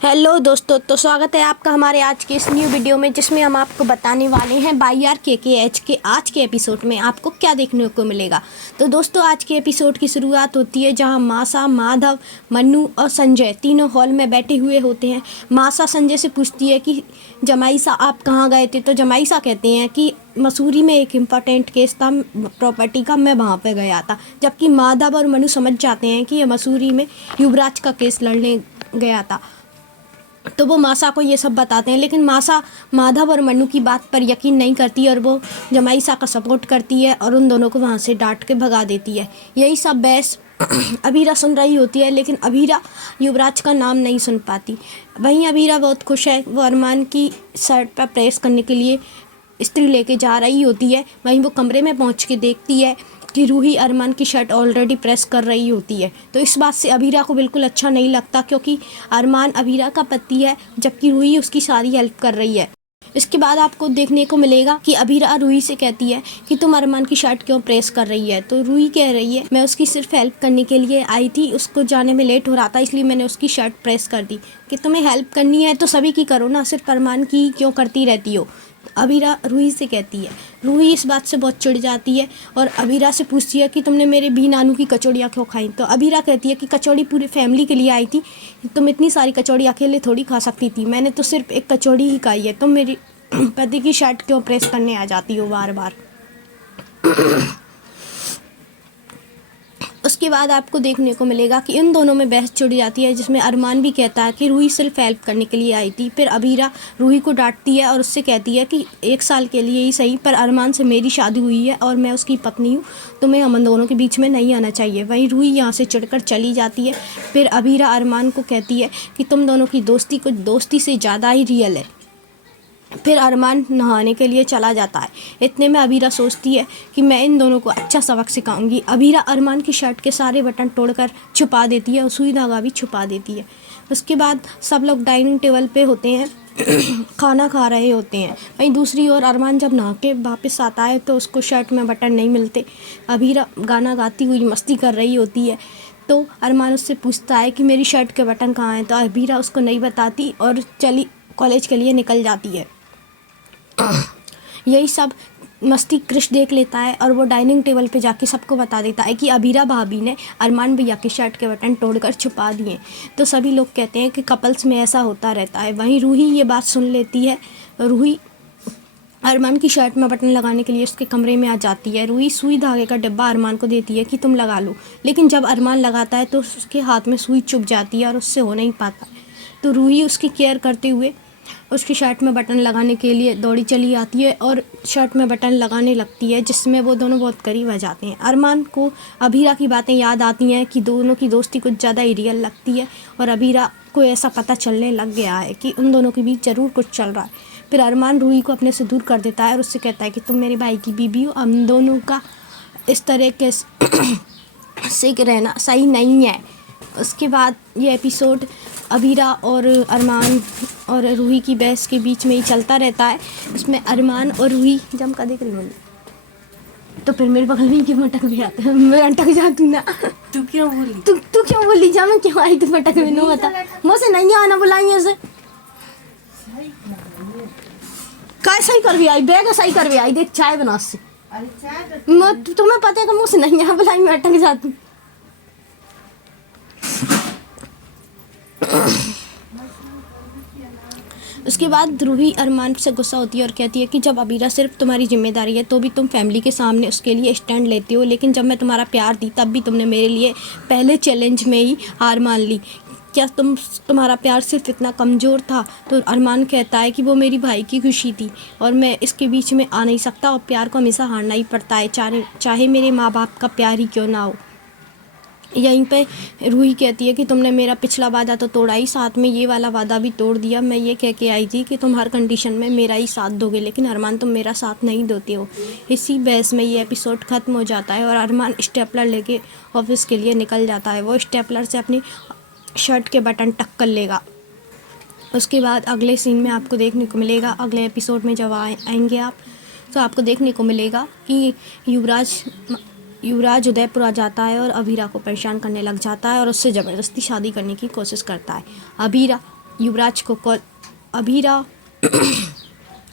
Hello दोस्तों, तो स्वागत है आपका हमारे आज के इस न्यू वीडियो में, जिसमें हम आपको बताने वाले हैं YRKKH के आज के एपिसोड में आपको क्या देखने को मिलेगा। तो दोस्तों, आज के एपिसोड की शुरुआत होती है जहां मासा, माधव, मन्नू और संजय तीनों हॉल में बैठे हुए होते हैं। मासा संजय से पूछती है कि जमाई सा आप कहाँ गए थे। तो जमाई सा कहते हैं कि मसूरी में एक इम्पॉर्टेंट केस था प्रॉपर्टी का, मैं वहाँ पे गया था। जबकि माधव और मन्नू समझ जाते हैं कि ये मसूरी में युवराज का केस लड़ने गया था। तो वो मासा को ये सब बताते हैं, लेकिन मासा माधव और मन्नू की बात पर यकीन नहीं करती और वो जमाई सा का सपोर्ट करती है और उन दोनों को वहाँ से डांट के भगा देती है। यही सब बहस अभीरा सुन रही होती है, लेकिन अभीरा युवराज का नाम नहीं सुन पाती। वहीं अभीरा बहुत खुश है। वो अरमान की शर्ट पर प्रेस करने के लिए इस्त्री लेके जा रही होती है। वहीं वो कमरे में पहुँच के देखती है कि रूही अरमान की शर्ट ऑलरेडी प्रेस कर रही होती है। तो इस बात से अभीरा को बिल्कुल अच्छा नहीं लगता, क्योंकि अरमान अभीरा का पति है, जबकि रूही उसकी सारी हेल्प कर रही है। इसके बाद आपको देखने को मिलेगा कि अभीरा रूही से कहती है कि तुम अरमान की शर्ट क्यों प्रेस कर रही है। तो रूही कह रही है, मैं उसकी सिर्फ हेल्प करने के लिए आई थी, उसको जाने में लेट हो रहा था, इसलिए मैंने उसकी शर्ट प्रेस कर दी। कि तुम्हें हेल्प करनी है तो सभी की करो ना, सिर्फ अरमान की क्यों करती रहती हो। अभीरा रूही से कहती है। रूही इस बात से बहुत चिढ़ जाती है और अभीरा से पूछती है कि तुमने मेरे भी नानू की कचौड़ियाँ क्यों खाई। तो अभीरा कहती है कि कचौड़ी पूरी फैमिली के लिए आई थी, तुम इतनी सारी कचौड़ी अकेले थोड़ी खा सकती थी, मैंने तो सिर्फ एक कचौड़ी ही खाई है, तुम मेरी पति की शर्ट क्यों प्रेस करने आ जाती हो बार बार। उसके बाद आपको देखने को मिलेगा कि इन दोनों में बहस छिड़ जाती है, जिसमें अरमान भी कहता है कि रूही सिर्फ हेल्प करने के लिए आई थी। फिर अभीरा रूही को डांटती है और उससे कहती है कि 1 साल के लिए ही सही, पर अरमान से मेरी शादी हुई है और मैं उसकी पत्नी हूँ, तुम्हें हम दोनों के बीच में नहीं आना चाहिए। वहीं रूही यहाँ से चिढ़कर चली जाती है। फिर अभीरा अरमान को कहती है कि तुम दोनों की दोस्ती कुछ दोस्ती से ज़्यादा ही रियल है। फिर अरमान नहाने के लिए चला जाता है। इतने में अभीरा सोचती है कि मैं इन दोनों को अच्छा सबक सिखाऊंगी। अभीरा अरमान की शर्ट के सारे बटन तोड़कर छुपा देती है और सुई धागा भी छुपा देती है। उसके बाद सब लोग डाइनिंग टेबल पे होते हैं, खाना खा रहे होते हैं। वहीं दूसरी ओर अरमान जब नहा के वापस आता है तो उसको शर्ट में बटन नहीं मिलते। अभीरा गाना गाती हुई मस्ती कर रही होती है, तो अरमान उससे पूछता है कि मेरी शर्ट के बटन कहाँ हैं। तो अभीरा उसको नहीं बताती और चली कॉलेज के लिए निकल जाती है। यही सब मस्ती क्रिश देख लेता है और वो डाइनिंग टेबल पे जाके सबको बता देता है कि अभीरा भाभी ने अरमान भैया की शर्ट के बटन तोड़कर छुपा दिए। तो सभी लोग कहते हैं कि कपल्स में ऐसा होता रहता है। वहीं रूही ये बात सुन लेती है। रूही अरमान की शर्ट में बटन लगाने के लिए उसके कमरे में आ जाती है। रूही सुई धागे का डिब्बा अरमान को देती है कि तुम लगा लो, लेकिन जब अरमान लगाता है तो उसके हाथ में सुई चुभ जाती है और उससे हो नहीं पाता। तो रूही उसकी केयर करते हुए उसकी शर्ट में बटन लगाने के लिए दौड़ी चली आती है और शर्ट में बटन लगाने लगती है, जिसमें वो दोनों बहुत करीब आ जाते हैं। अरमान को अभीरा की बातें याद आती हैं कि दोनों की दोस्ती कुछ ज़्यादा ही रियल लगती है और अभीरा को ऐसा पता चलने लग गया है कि उन दोनों के बीच ज़रूर कुछ चल रहा है। फिर अरमान रूही को अपने से दूर कर देता है और उससे कहता है कि तुम मेरे भाई की बीबी हो, हम दोनों का इस तरह के से रहना सही नहीं है। उसके बाद ये एपिसोड अभीरा और अरमान और रूही की बहस के बीच में ही चलता रहता है। इसमें अरमान और रूही जम का देख रही हूँ, तो फिर मेरे बगल में क्यों अटक भी आता है, मैं अटक जाती ना। तू क्यों बोली? तू क्यों बोली? जा मैं क्यों आई? तुम अटक में नहीं बता, मुझसे नहीं आना बुलाई ऐसे। काय सही कर भी आई, बैग सही कर भी आई, देख चाय बना से। तुम्हें पता है कि मुझसे नहीं आ बुलाई, मैं अटक जाती हूँ। उसके बाद रूही अरमान से गुस्सा होती है और कहती है कि जब अभीरा सिर्फ तुम्हारी जिम्मेदारी है तो भी तुम फैमिली के सामने उसके लिए स्टैंड लेती हो, लेकिन जब मैं तुम्हारा प्यार दी तब भी तुमने मेरे लिए पहले चैलेंज में ही हार मान ली। क्या तुम्हारा प्यार सिर्फ इतना कमज़ोर था? तो अरमान कहता है कि वो मेरी भाई की खुशी थी और मैं इसके बीच में आ नहीं सकता और प्यार को हमेशा हारना ही पड़ता है, चाहे मेरे माँ बाप का प्यार ही क्यों ना हो। यहीं पे रूही कहती है कि तुमने मेरा पिछला वादा तो तोड़ा ही, साथ में ये वाला वादा भी तोड़ दिया। मैं ये कह के आई थी कि तुम हर कंडीशन में मेरा ही साथ दोगे, लेकिन अरमान तुम मेरा साथ नहीं देते हो। इसी बहस में ये एपिसोड ख़त्म हो जाता है और अरमान स्टेपलर लेके ऑफिस के लिए निकल जाता है। वो स्टेपलर से अपनी शर्ट के बटन टक कर लेगा। उसके बाद अगले सीन में आपको देखने को मिलेगा, अगले एपिसोड में जब आएंगे आप, तो आपको देखने को मिलेगा कि युवराज उदयपुर आ जाता है और अभीरा को परेशान करने लग जाता है और उससे ज़बरदस्ती शादी करने की कोशिश करता है। अभीरा युवराज को कॉल अभीरा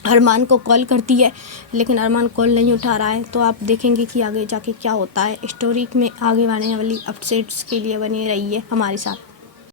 अरमान को कॉल करती है, लेकिन अरमान कॉल नहीं उठा रहा है। तो आप देखेंगे कि आगे जाके क्या होता है। स्टोरी में आगे आने वाली अपडेट्स के लिए बने रहिए हमारे साथ।